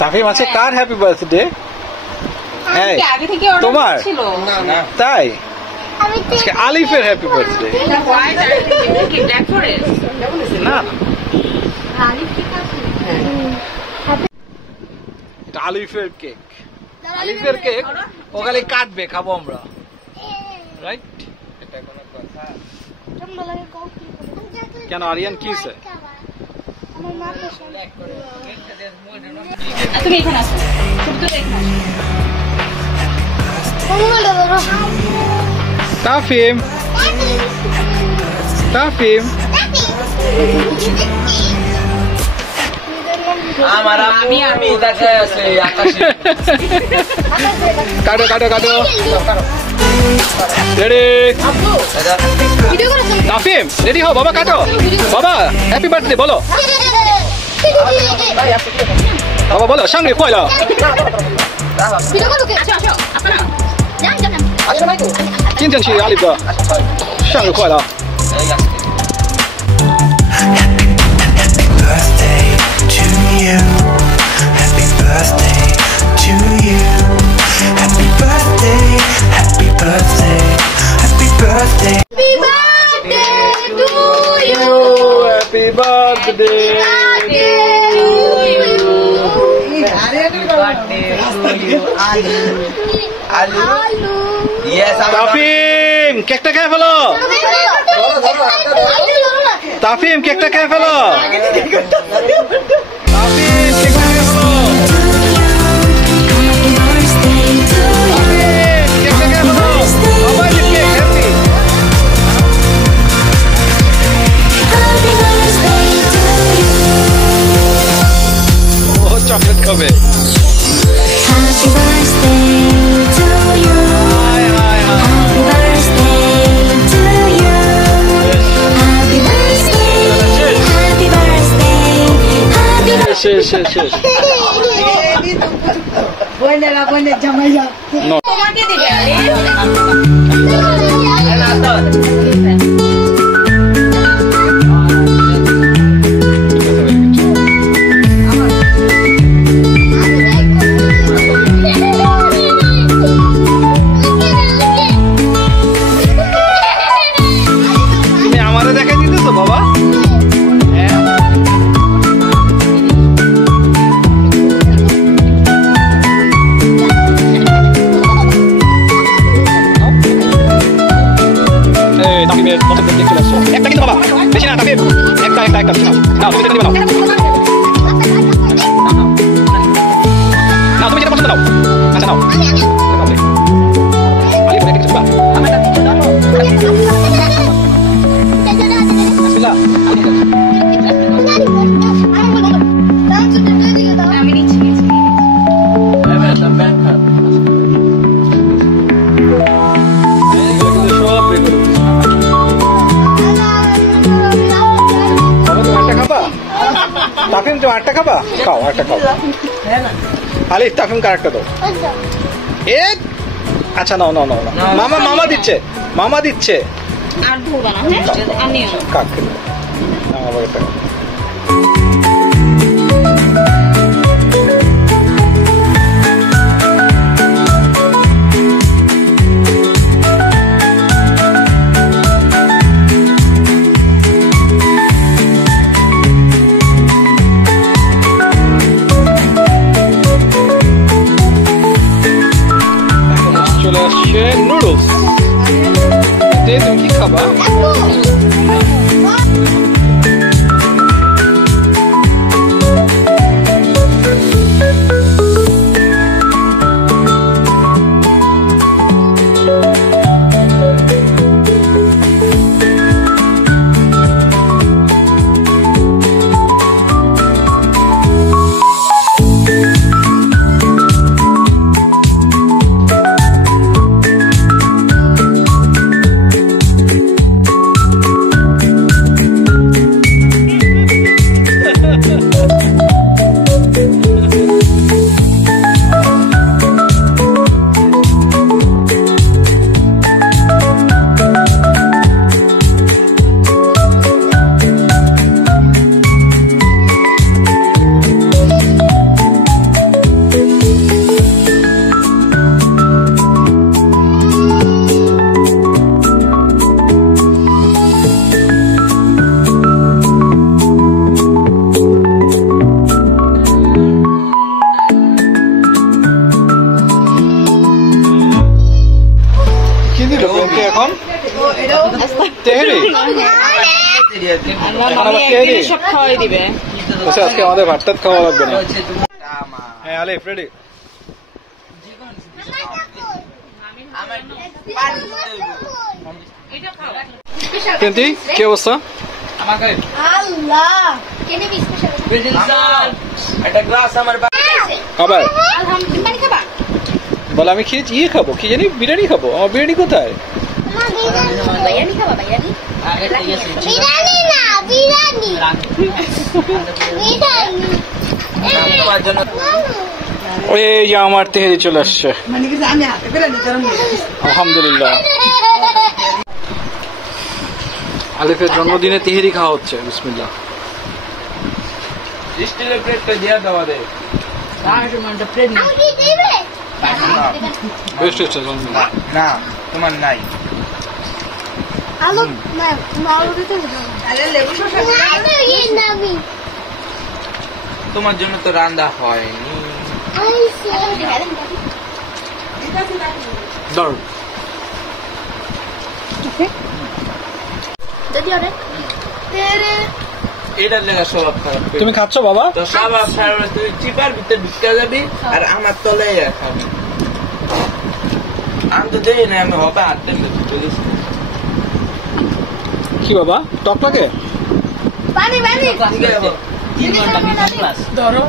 তাফিম আছে কার happy birthday? তোমার? তাই আজকে আলিফের হ্যাপি বার্থডে। না এটা আলিফের কেক, আলিফের কেক। ও খালি কাটবে, খাবো আমরা, রাইট? এটা কোনো কথা? কেন আরিয়ান কি হইছে? তুমি এখানে আসো, শুধু এখানে আসো। তাফিম, তাফিম আমার আমি দেখে আছে আকাশে। কাটো কাটো কাটো, রেডি? তাফিম রেডি হও বাবা, কাটো বাবা, হ্যাপি বার্থডে বলো বাবা, বলো সঙ্গে কয়লা 진정시 알리가 생일 快乐 birthday to you. Happy birthday to you. Happy birthday, happy birthday, happy birthday. Happy birthday to you. Happy birthday to you. Happy birthday to you. Alu. Yes, তাফিম কেকটা খেয়ে ফেলো, তাফিম কেকটা খেয়ে ফেলো, তাফিম কেকটা খেয়ে ফেলো, কেকটা খেয়ে ফেলো বাবা, কেক হ্যাপি। ও চকলেট খাবে। Happy birthday to you. Happy birthday to you. Happy birthday. Happy birthday. Happy birthday. শেষ Buena jamaya. No. তোমাকে দিবে তুমি আমারে দেখাই দিতেছো বাবা? তাফিমের পছন্দের কেক চলে আসছে, একটা কিন্তু বাবা, বেশি না তাফিম, একটা বেশি না, নাও তুমি যেটা নিবে নাও, নাও তুমি যেটা পছন্দ নাও। আচ্ছা নাও আলিফ কেক চুপা বিসমিল্লাহ। আমি নিচ্ছি তাফিম তুমি আটটা খাবা? খাও আটটা খাও। আলিফ তাফিম কার একটা দাও। এ আচ্ছা নাও নাও নাও, মামা দিচ্ছে, মামা দিচ্ছে। আর ধরবা না, হ্যাঁ আর নিও না। কাক নাও আবার একটা। চলে আসছে নুডলস। তুমি কি খাবা? তেহেরি আল্লাহ মামি একদিনে সব খাওয়াই দিবে। বলছে আজকে আমাদের ভাত টাত খাওয়া লাগবে না। হ্যাঁ আলিফ রেডি। কিন্তু কি অবস্থা? আল্লাহ কেন বিস্কুট একটা গ্লাস আমার খাবার আলহামদুলিল্লাহ পানি খাবা? বলে আমি খেয়েছি ইয়ে খাবো, কি জানি বিরিয়ানি খাবো। আমার বিরিয়ানি কোথায়? বিরিয়ানি খাবা? বিরিয়ানি বিরিয়ানি না বিরিয়ানি বিরিয়ানি তোমার জন্য ওই যে আমার তেহেরি চলে আসছে আলহামদুলিল্লাহ। আলিফের জন্মদিনে তেহেরি খাওয়া হচ্ছে। বিসমিল্লাহ। স্টিলের প্লেটটা দিয়ে দেওয়া দেয় কি দিবে বেস্ট হচ্ছে জন্মদিন। না তোমার নাই আলু না আলু দিতে আরে লেবু শসা নামি তোমার জন্য তো রান্না হয়নি আইসে দারুন। যদি আরে তেরে এটার লেখা স্বভাব খারাপ তুমি খাচ্ছ বাবা? তো স্বভাব খারাপ তুই চিপার ভিতরে ঢুকে যাবি আর আমার তলে খাবি। আমি তো দেই না, আমি হবে হাতে বুঝিস কি বাবা টক লাগে? পানি পানি ঠিক আছে ধরো